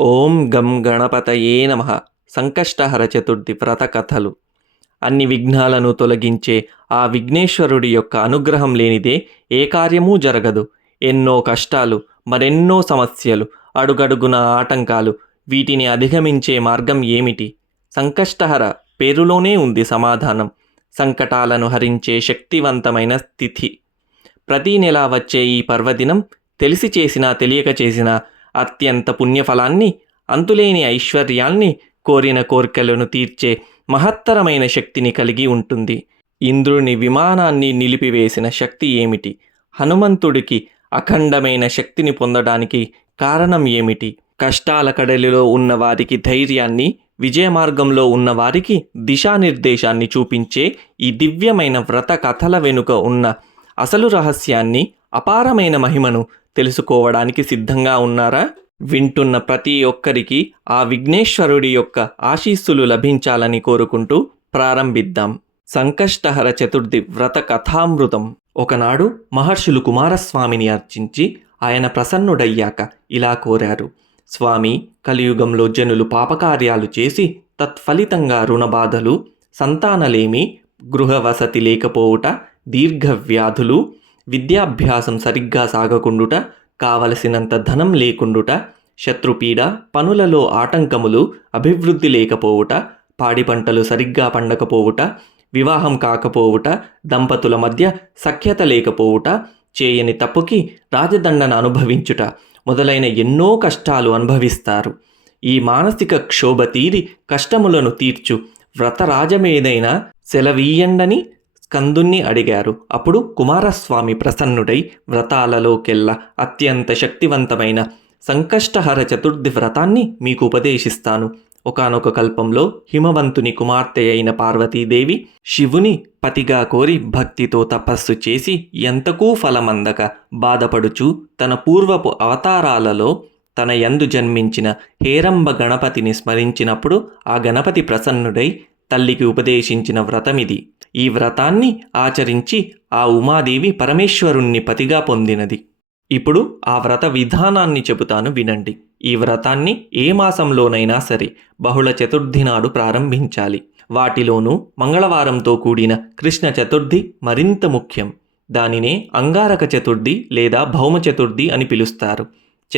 ఓం గం గణపతయే నమ. సంకష్టహర చతుర్థి వ్రత కథలు. అన్ని విఘ్నాలను తొలగించే ఆ విఘ్నేశ్వరుడి యొక్క అనుగ్రహం లేనిదే ఏ కార్యమూ జరగదు. ఎన్నో కష్టాలు మరెన్నో సమస్యలు అడుగడుగున ఆటంకాలు వీటిని అధిగమించే మార్గం ఏమిటి? సంకష్టహర పేరులోనే ఉంది సమాధానం. సంకటాలను హరించే శక్తివంతమైన స్థితి. ప్రతి నెలా వచ్చే ఈ పర్వదినం తెలిసి చేసినా తెలియక చేసినా అత్యంత పుణ్యఫలాన్ని అంతులేని ఐశ్వర్యాల్ని కోరిన కోరికలను తీర్చే మహత్తరమైన శక్తిని కలిగి ఉంటుంది. ఇంద్రుని విమానాన్ని నిలిపివేసిన శక్తి ఏమిటి? హనుమంతుడికి అఖండమైన శక్తిని పొందడానికి కారణం ఏమిటి? కష్టాల కడలిలో ఉన్నవారికి ధైర్యాన్ని విజయ మార్గంలో ఉన్నవారికి దిశానిర్దేశాన్ని చూపించే ఈ దివ్యమైన వ్రత కథల వెనుక ఉన్న అసలు రహస్యాన్ని అపారమైన మహిమను తెలుసుకోవడానికి సిద్ధంగా ఉన్నారా? వింటున్న ప్రతి ఒక్కరికి ఆ విఘ్నేశ్వరుడి యొక్క ఆశీస్సులు లభించాలని కోరుకుంటూ ప్రారంభిద్దాం. సంకష్టహర చతుర్థి వ్రత కథామృతం. ఒకనాడు మహర్షులు కుమారస్వామిని అర్చించి ఆయన ప్రసన్నుడయ్యాక ఇలా కోరారు. స్వామి కలియుగంలో జనులు పాపకార్యాలు చేసి తత్ఫలితంగా రుణబాధలు సంతానలేమి గృహవసతి లేకపోవుట దీర్ఘవ్యాధులు విద్యాభ్యాసం సరిగ్గా సాగకుండుట కావలసినంత ధనం లేకుండుట శత్రుపీడ పనులలో ఆటంకములు అభివృద్ధి లేకపోవుట పాడి పంటలు సరిగ్గా పండకపోవుట వివాహం కాకపోవుట దంపతుల మధ్య సఖ్యత లేకపోవుట చేయని తప్పుకి రాజదండన అనుభవించుట మొదలైన ఎన్నో కష్టాలు అనుభవిస్తారు. ఈ మానసిక క్షోభ తీరి కష్టములను తీర్చు వ్రతరాజమేదైనా సెలవీయండని స్కందుణ్ణి అడిగారు. అప్పుడు కుమారస్వామి ప్రసన్నుడై వ్రతాలలోకెల్లా అత్యంత శక్తివంతమైన సంకష్టహర చతుర్థి వ్రతాన్ని మీకు ఉపదేశిస్తాను. ఒకనొక కల్పంలో హిమవంతుని కుమార్తె అయిన పార్వతీదేవి శివుని పతిగా కోరి భక్తితో తపస్సు చేసి ఎంతకూ ఫలమందక బాధపడుచు తన పూర్వపు అవతారాలలో తన యందు జన్మించిన హేరంబ గణపతిని స్మరించినప్పుడు ఆ గణపతి ప్రసన్నుడై తల్లికి ఉపదేశించిన వ్రతమిది ఈ వ్రతాన్ని ఆచరించి ఆ ఉమాదేవి పరమేశ్వరుణ్ణి పతిగా పొందినది. ఇప్పుడు ఆ వ్రత విధానాన్ని చెబుతాను వినండి. ఈ వ్రతాన్ని ఏ మాసంలోనైనా సరే బహుళ చతుర్థి నాడు ప్రారంభించాలి. వాటిలోనూ మంగళవారంతో కూడిన కృష్ణ చతుర్థి మరింత ముఖ్యం. దానినే అంగారక చతుర్థి లేదా భౌమ చతుర్థి అని పిలుస్తారు.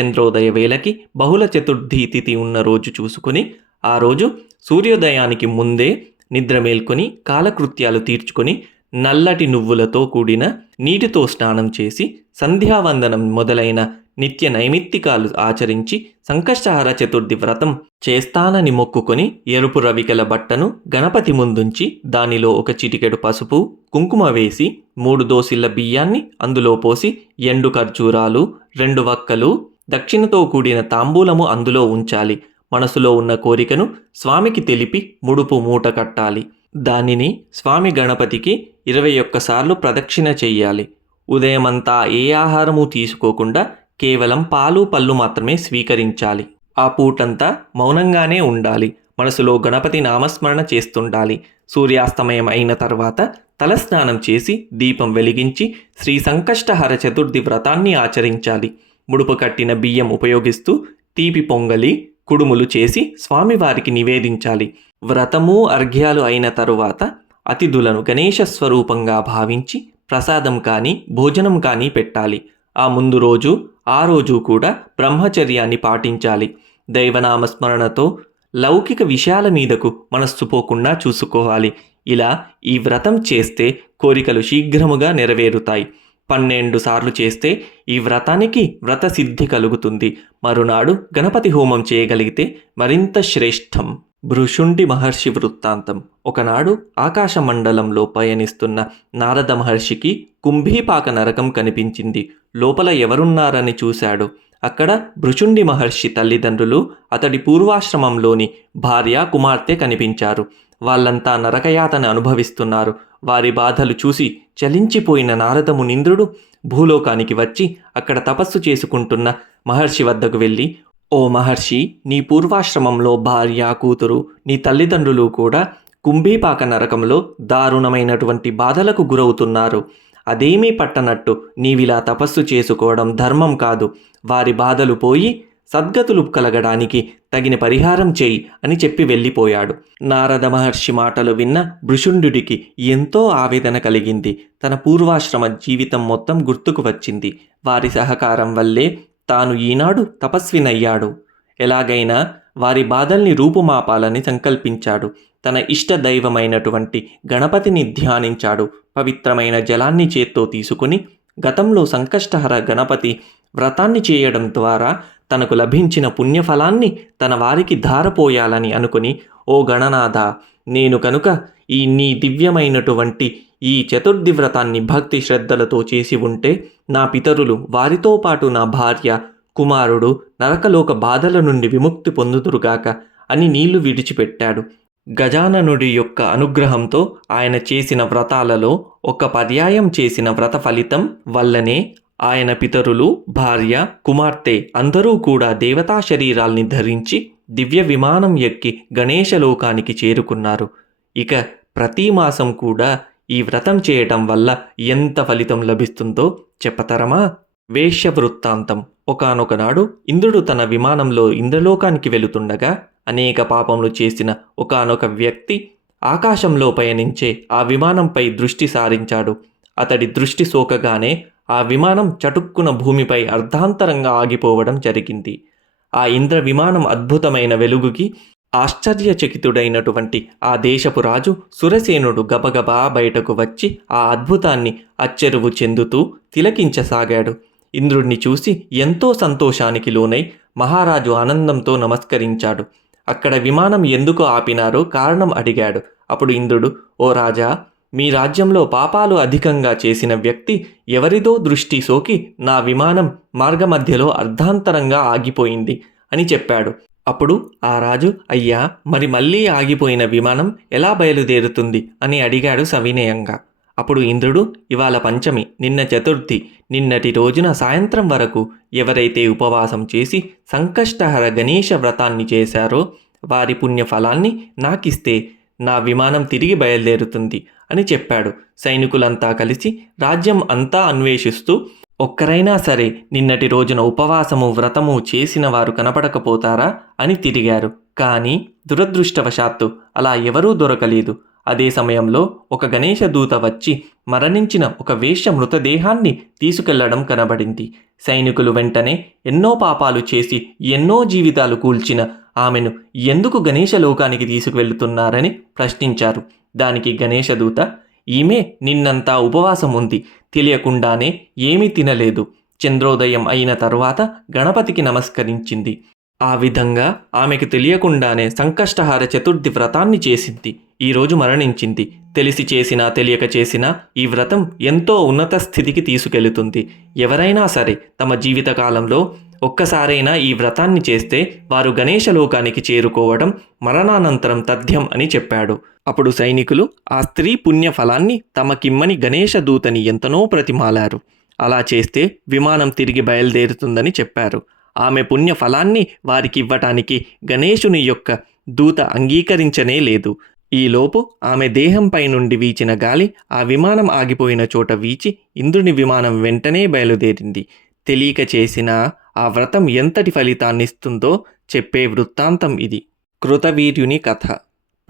చంద్రోదయ వేళకి బహుళ చతుర్థి తిథి ఉన్న రోజు చూసుకుని ఆ రోజు సూర్యోదయానికి ముందే నిద్ర మేల్కొని కాలకృత్యాలు తీర్చుకొని నల్లటి నువ్వులతో కూడిన నీటితో స్నానం చేసి సంధ్యావందనం మొదలైన నిత్య నైమిత్తికాలు ఆచరించి సంకష్టహార చతుర్థి వ్రతం చేస్తానని మొక్కుకొని ఎరుపు రవికల బట్టను గణపతి ముందుంచి దానిలో ఒక చిటికెడు పసుపు కుంకుమ వేసి మూడు దోసిళ్ళ బియ్యాన్ని అందులో పోసి ఎండు ఖర్జూరాలు రెండు వక్కలు దక్షిణతో కూడిన తాంబూలము అందులో ఉంచాలి. మనసులో ఉన్న కోరికను స్వామికి తెలిపి ముడుపు మూట కట్టాలి. దానిని స్వామి గణపతికి ఇరవై ఒక్కసార్లు ప్రదక్షిణ చెయ్యాలి. ఉదయమంతా ఏ ఆహారము తీసుకోకుండా కేవలం పాలు పళ్ళు మాత్రమే స్వీకరించాలి. ఆ పూటంతా మౌనంగానే ఉండాలి. మనసులో గణపతి నామస్మరణ చేస్తుండాలి. సూర్యాస్తమయం అయిన తర్వాత తలస్నానం చేసి దీపం వెలిగించి శ్రీ సంకష్టహర చతుర్థి వ్రతాన్ని ఆచరించాలి. ముడుపు కట్టిన బియ్యం ఉపయోగిస్తూ తీపి పొంగలి కుడుములు చేసి స్వామివారికి నివేదించాలి. వ్రతము అర్ఘ్యాలు అయిన తరువాత అతిథులను గణేశ స్వరూపంగా భావించి ప్రసాదం కానీ భోజనం కానీ పెట్టాలి. ఆ ముందు రోజు ఆ రోజు కూడా బ్రహ్మచర్యాన్ని పాటించాలి. దైవనామస్మరణతో లౌకిక విషయాల మీదకు మనస్సు పోకుండా చూసుకోవాలి. ఇలా ఈ వ్రతం చేస్తే కోరికలు శీఘ్రముగా నెరవేరుతాయి. పన్నెండు సార్లు చేస్తే ఈ వ్రతానికి వ్రత సిద్ధి కలుగుతుంది. మరునాడు గణపతి హోమం చేయగలిగితే మరింత శ్రేష్టం. భృషుండి మహర్షి వృత్తాంతం. ఒకనాడు ఆకాశ మండలంలో పయనిస్తున్న నారద మహర్షికి కుంభీపాక నరకం కనిపించింది. లోపల ఎవరున్నారని చూశాడు. అక్కడ భృచుండి మహర్షి తల్లిదండ్రులు అతడి పూర్వాశ్రమంలోని భార్య కుమార్తె కనిపించారు. వాళ్ళంతా నరకయాతన అనుభవిస్తున్నారు. వారి బాధలు చూసి చలించిపోయిన నారదము నింద్రుడు భూలోకానికి వచ్చి అక్కడ తపస్సు చేసుకుంటున్న మహర్షి వద్దకు వెళ్ళి ఓ మహర్షి నీ పూర్వాశ్రమంలో భార్య కూతురు నీ తల్లిదండ్రులు కూడా కుంభీపాక నరకంలో దారుణమైనటువంటి బాధలకు గురవుతున్నారు. అదేమీ పట్టనట్టు నీవిలా తపస్సు చేసుకోవడం ధర్మం కాదు. వారి బాధలు పోయి సద్గతులు కలగడానికి తగిన పరిహారం చేయి అని చెప్పి వెళ్ళిపోయాడు. నారద మహర్షి మాటలు విన్న భృషుండుడికి ఎంతో ఆవేదన కలిగింది. తన పూర్వాశ్రమ జీవితం మొత్తం గుర్తుకు వచ్చింది. వారి సహకారం వల్లే తాను ఈనాడు తపస్వినయ్యాడు. ఎలాగైనా వారి బాధల్ని రూపుమాపాలని సంకల్పించాడు. తన ఇష్ట దైవమైనటువంటి గణపతిని ధ్యానించాడు. పవిత్రమైన జలాన్ని చేత్తో తీసుకుని గతంలో సంకష్టహర గణపతి వ్రతాన్ని చేయడం ద్వారా తనకు లభించిన పుణ్యఫలాన్ని తన వారికి ధారపోయాలని అనుకుని ఓ గణనాథ నేను కనుక ఈ నీ దివ్యమైనటువంటి ఈ చతుర్థి వ్రతాన్ని భక్తి శ్రద్ధలతో చేసి ఉంటే నా పితరులు వారితో పాటు నా భార్య కుమారుడు నరకలోక బాధల నుండి విముక్తి పొందుదురుగాక అని నీళ్ళు విడిచిపెట్టాడు. గజాననుడి యొక్క అనుగ్రహంతో ఆయన చేసిన వ్రతాలలో ఒక పర్యాయం చేసిన వ్రత ఫలితం వల్లనే ఆయన పితరులు భార్య కుమార్తె అందరూ కూడా దేవతా శరీరాల్ని ధరించి దివ్య విమానం ఎక్కి గణేశలోకానికి చేరుకున్నారు. ఇక ప్రతి మాసం కూడా ఈ వ్రతం చేయటం వల్ల ఎంత ఫలితం లభిస్తుందో చెప్పతరమా? వేష్య వృత్తాంతం ఒకనొకనాడు ఇంద్రుడు తన విమానంలో ఇంద్రలోకానికి వెళుతుండగా అనేక పాపములు చేసిన ఒకానొక వ్యక్తి ఆకాశంలో పయనించే ఆ విమానంపై దృష్టి సారించాడు. అతడి దృష్టి సోకగానే ఆ విమానం చటుక్కున భూమిపై అర్ధాంతరంగా ఆగిపోవడం జరిగింది. ఆ ఇంద్ర విమానం అద్భుతమైన వెలుగుకి ఆశ్చర్యచకితుడైనటువంటి ఆ దేశపు రాజు సురసేనుడు గబగబా బయటకు వచ్చి ఆ అద్భుతాన్ని అచ్చెరువు చెందుతూ తిలకించసాగాడు. ఇంద్రుణ్ణి చూసి ఎంతో సంతోషానికి లోనై మహారాజు ఆనందంతో నమస్కరించాడు. అక్కడ విమానం ఎందుకు ఆపినారో కారణం అడిగాడు. అప్పుడు ఇంద్రుడు ఓ రాజా మీ రాజ్యంలో పాపాలు అధికంగా చేసిన వ్యక్తి ఎవరిదో దృష్టి సోకి నా విమానం మార్గమధ్యలో అర్ధాంతరంగా ఆగిపోయింది అని చెప్పాడు. అప్పుడు ఆ రాజు అయ్యా మరి మళ్ళీ ఆగిపోయిన విమానం ఎలా బయలుదేరుతుంది? అని అడిగాడు సవినయంగా. అప్పుడు ఇంద్రుడు ఇవాళ పంచమి నిన్న చతుర్థి నిన్నటి రోజున సాయంత్రం వరకు ఎవరైతే ఉపవాసం చేసి సంకష్టహర గణేష వ్రతాన్ని చేశారో వారి పుణ్య ఫలాన్ని నాకిస్తే నా విమానం తిరిగి బయలుదేరుతుంది అని చెప్పాడు. సైనికులంతా కలిసి రాజ్యం అంతా అన్వేషిస్తూ ఒక్కరైనా సరే నిన్నటి రోజున ఉపవాసము వ్రతము చేసిన వారు కనపడకపోతారా అని తిరిగారు. కానీ దురదృష్టవశాత్తు అలా ఎవరూ దొరకలేదు. అదే సమయంలో ఒక గణేష దూత వచ్చి మరణించిన ఒక వేష్య మృతదేహాన్ని తీసుకెళ్ళడం కనబడింది. సైనికులు వెంటనే ఎన్నో పాపాలు చేసి ఎన్నో జీవితాలు కూల్చిన ఆమెను ఎందుకు గణేష లోకానికి తీసుకువెళ్తున్నారని ప్రశ్నించారు. దానికి గణేశదూత ఈమె నిన్నంతా ఉపవాసం ఉంది తెలియకుండానే ఏమీ తినలేదు. చంద్రోదయం అయిన తరువాత గణపతికి నమస్కరించింది. ఆ విధంగా ఆమెకు తెలియకుండానే సంకష్టహార చతుర్థి వ్రతాన్ని చేసింది. ఈరోజు మరణించింది. తెలిసి చేసినా తెలియక చేసినా ఈ వ్రతం ఎంతో ఉన్నత స్థితికి తీసుకెళుతుంది. ఎవరైనా సరే తమ జీవితకాలంలో ఒక్కసారైనా ఈ వ్రతాన్ని చేస్తే వారు గణేశ లోకానికి చేరుకోవడం మరణానంతరం తథ్యం అని చెప్పాడు. అప్పుడు సైనికులు ఆ స్త్రీ పుణ్య ఫలాన్ని తమకిమ్మని గణేశ దూతని ఎంతనో ప్రతిమాలారు. అలా చేస్తే విమానం తిరిగి బయలుదేరుతుందని చెప్పారు. ఆమె పుణ్య ఫలాన్ని వారికి ఇవ్వటానికి గణేశుని యొక్క దూత అంగీకరించనే లేదు. ఈలోపు ఆమె దేహంపై నుండి వీచిన గాలి ఆ విమానం ఆగిపోయిన చోట వీచి ఇంద్రుని విమానం వెంటనే బయలుదేరింది. తెలియక చేసిన ఆ వ్రతం ఎంతటి ఫలితాన్నిస్తుందో చెప్పే వృత్తాంతం ఇది. కృతవీర్యుని కథ.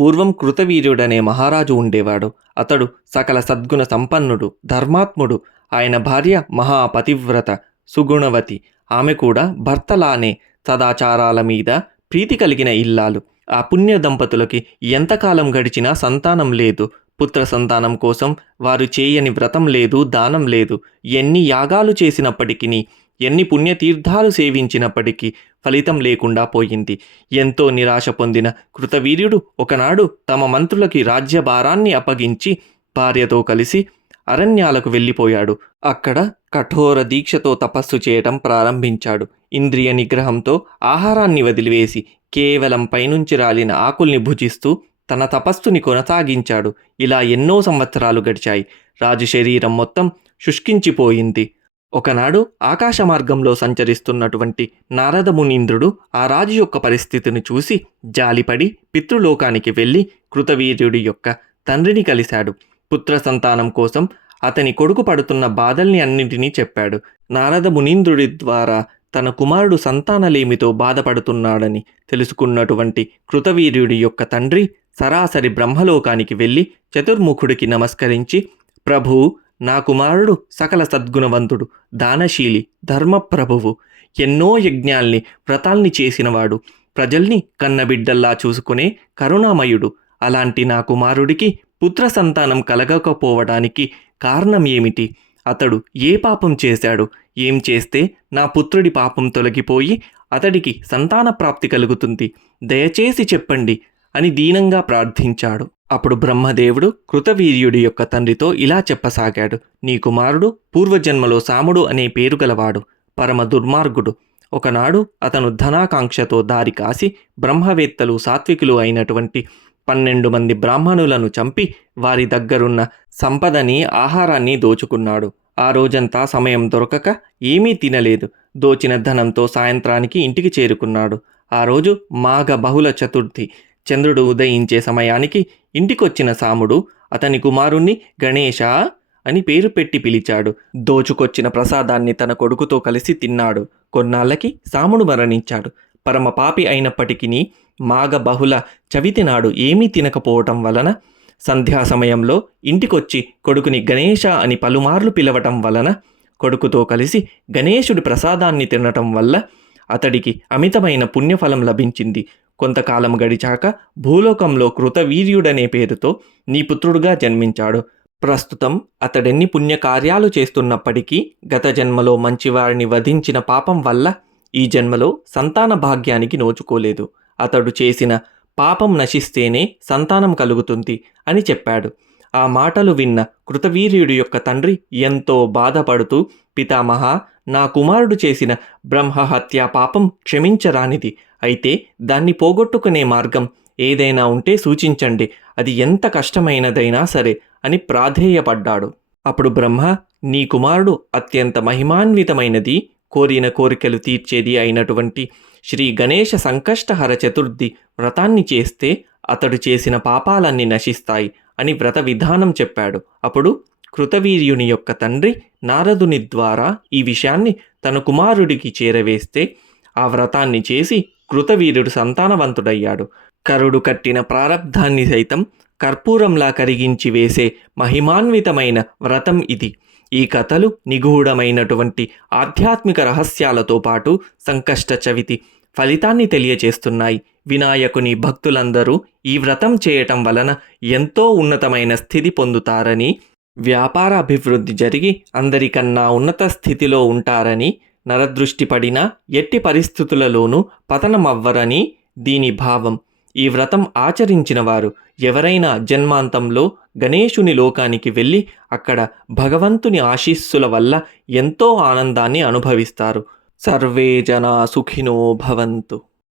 పూర్వం కృతవీర్యుడనే మహారాజు ఉండేవాడు. అతడు సకల సద్గుణ సంపన్నుడు ధర్మాత్ముడు. ఆయన భార్య మహాపతివ్రత సుగుణవతి. ఆమె కూడా భర్తలానే సదాచారాల మీద ప్రీతి కలిగిన ఇల్లాలు. ఆ పుణ్య దంపతులకి ఎంతకాలం గడిచినా సంతానం లేదు. పుత్ర సంతానం కోసం వారు చేయని వ్రతం లేదు దానం లేదు. ఎన్ని యాగాలు చేసినప్పటికీ ఎన్ని పుణ్యతీర్థాలు సేవించినప్పటికీ ఫలితం లేకుండా పోయింది. ఎంతో నిరాశ పొందిన కృతవీర్యుడు ఒకనాడు తమ మంత్రులకి రాజ్యభారాన్ని అప్పగించి భార్యతో కలిసి అరణ్యాలకు వెళ్ళిపోయాడు. అక్కడ కఠోర దీక్షతో తపస్సు చేయటం ప్రారంభించాడు. ఇంద్రియ నిగ్రహంతో ఆహారాన్ని వదిలివేసి కేవలం పైనుంచి రాలిన ఆకుల్ని భుజిస్తూ తన తపస్సుని కొనసాగించాడు. ఇలా ఎన్నో సంవత్సరాలు గడిచాయి. రాజు శరీరం మొత్తం శుష్కించిపోయింది. ఒకనాడు ఆకాశ మార్గంలో సంచరిస్తున్నటువంటి నారద మునీంద్రుడు ఆ రాజు యొక్క పరిస్థితిని చూసి జాలిపడి పితృలోకానికి వెళ్ళి కృతవీర్యుడి యొక్క తండ్రిని కలిశాడు. పుత్ర సంతానం కోసం అతని కొడుకు పడుతున్న బాధల్ని అన్నింటినీ చెప్పాడు. నారద మునీంద్రుడి ద్వారా తన కుమారుడు సంతానలేమితో బాధపడుతున్నాడని తెలుసుకున్నటువంటి కృతవీర్యుడి యొక్క తండ్రి సరాసరి బ్రహ్మలోకానికి వెళ్ళి చతుర్ముఖుడికి నమస్కరించి ప్రభు నా కుమారుడు సకల సద్గుణవంతుడు దానశీలి ధర్మప్రభువు ఎన్నో యజ్ఞాల్ని వ్రతాల్ని చేసినవాడు. ప్రజల్ని కన్నబిడ్డల్లా చూసుకునే కరుణామయుడు. అలాంటి నా కుమారుడికి పుత్ర సంతానం కలగకపోవడానికి కారణం ఏమిటి అతడు ఏ పాపం చేశాడు? ఏం చేస్తే నా పుత్రుడి పాపం తొలగిపోయి అతడికి సంతాన ప్రాప్తి కలుగుతుంది? దయచేసి చెప్పండి అని దీనంగా ప్రార్థించాడు. అప్పుడు బ్రహ్మదేవుడు కృతవీర్యుడి యొక్క తండ్రితో ఇలా చెప్పసాగాడు. నీ కుమారుడు పూర్వజన్మలో సాముడు అనే పేరు గలవాడు పరమ దుర్మార్గుడు. ఒకనాడు అతను ధనాకాంక్షతో దారి కాసి బ్రహ్మవేత్తలు సాత్వికులు అయినటువంటి పన్నెండు మంది బ్రాహ్మణులను చంపి వారి దగ్గరున్న సంపదని ఆహారాన్ని దోచుకున్నాడు. ఆ రోజంతా సమయం దొరకక ఏమీ తినలేదు. దోచిన ధనంతో సాయంత్రానికి ఇంటికి చేరుకున్నాడు. ఆ రోజు మాఘ బహుళ చతుర్థి. చంద్రుడు ఉదయించే సమయానికి ఇంటికొచ్చిన సాముడు అతని కుమారుణ్ణి గణేశ అని పేరు పెట్టి పిలిచాడు. దోచుకొచ్చిన ప్రసాదాన్ని తన కొడుకుతో కలిసి తిన్నాడు. కొన్నాళ్ళకి సాముడు మరణించాడు. పరమ పాపి అయినప్పటికీ మాగ బహుళ చవితి నాడు ఏమీ తినకపోవటం వలన సంధ్యా సమయంలో ఇంటికొచ్చి కొడుకుని గణేశ అని పలుమార్లు పిలవటం వలన కొడుకుతో కలిసి గణేశుడి ప్రసాదాన్ని తినటం వల్ల అతడికి అమితమైన పుణ్యఫలం లభించింది. కొంతకాలం గడిచాక భూలోకంలో కృతవీర్యుడనే పేరుతో నీ పుత్రుడుగా జన్మించాడు. ప్రస్తుతం అతడెన్ని పుణ్యకార్యాలు చేస్తున్నప్పటికీ గత జన్మలో మంచివారిని వధించిన పాపం వల్ల ఈ జన్మలో సంతాన భాగ్యానికి నోచుకోలేదు. అతడు చేసిన పాపం నశిస్తేనే సంతానం కలుగుతుంది అని చెప్పాడు. ఆ మాటలు విన్న కృతవీర్యుడి యొక్క తండ్రి ఎంతో బాధపడుతూ పితామహ నా కుమారుడు చేసిన బ్రహ్మహత్యా పాపం క్షమించరానిది. అయితే దాన్ని పోగొట్టుకునే మార్గం ఏదైనా ఉంటే సూచించండి. అది ఎంత కష్టమైనదైనా సరే అని ప్రాధేయపడ్డాడు. అప్పుడు బ్రహ్మ నీ కుమారుడు అత్యంత మహిమాన్వితమైనది. కోరిన కోరికలు తీర్చేది అయినటువంటి శ్రీ గణేశ సంకష్టహర చతుర్థి వ్రతాన్ని చేస్తే అతడు చేసిన పాపాలన్నీ నశిస్తాయి అని వ్రత విధానం చెప్పాడు. అప్పుడు కృతవీర్యుని యొక్క తండ్రి నారదుని ద్వారా ఈ విషయాన్ని తన కుమారుడికి చేరవేస్తే ఆ వ్రతాన్ని చేసి కృతవీరుడు సంతానవంతుడయ్యాడు. కరుడు కట్టిన ప్రారబ్ధాన్ని సైతం కర్పూరంలా కరిగించి వేసే మహిమాన్వితమైన వ్రతం ఇది. ఈ కథలు నిగూఢమైనటువంటి ఆధ్యాత్మిక రహస్యాలతో పాటు సంకష్ట చవితి ఫలితాన్ని తెలియచేస్తున్నాయి. వినాయకుని భక్తులందరూ ఈ వ్రతం చేయటం వలన ఎంతో ఉన్నతమైన స్థితి పొందుతారని వ్యాపార అభివృద్ధి జరిగి అందరికన్నా ఉన్నత స్థితిలో ఉంటారని నరదృష్టి పడినా ఎట్టి పరిస్థితులలోనూ పతనమవ్వరని దీని భావం. ఈ వ్రతం ఆచరించిన వారు ఎవరైనా జన్మాంతంలో గణేశుని లోకానికి వెళ్ళి అక్కడ భగవంతుని ఆశీస్సుల వల్ల ఎంతో ఆనందాన్ని అనుభవిస్తారు. సర్వే జనా సుఖినో భవంతు.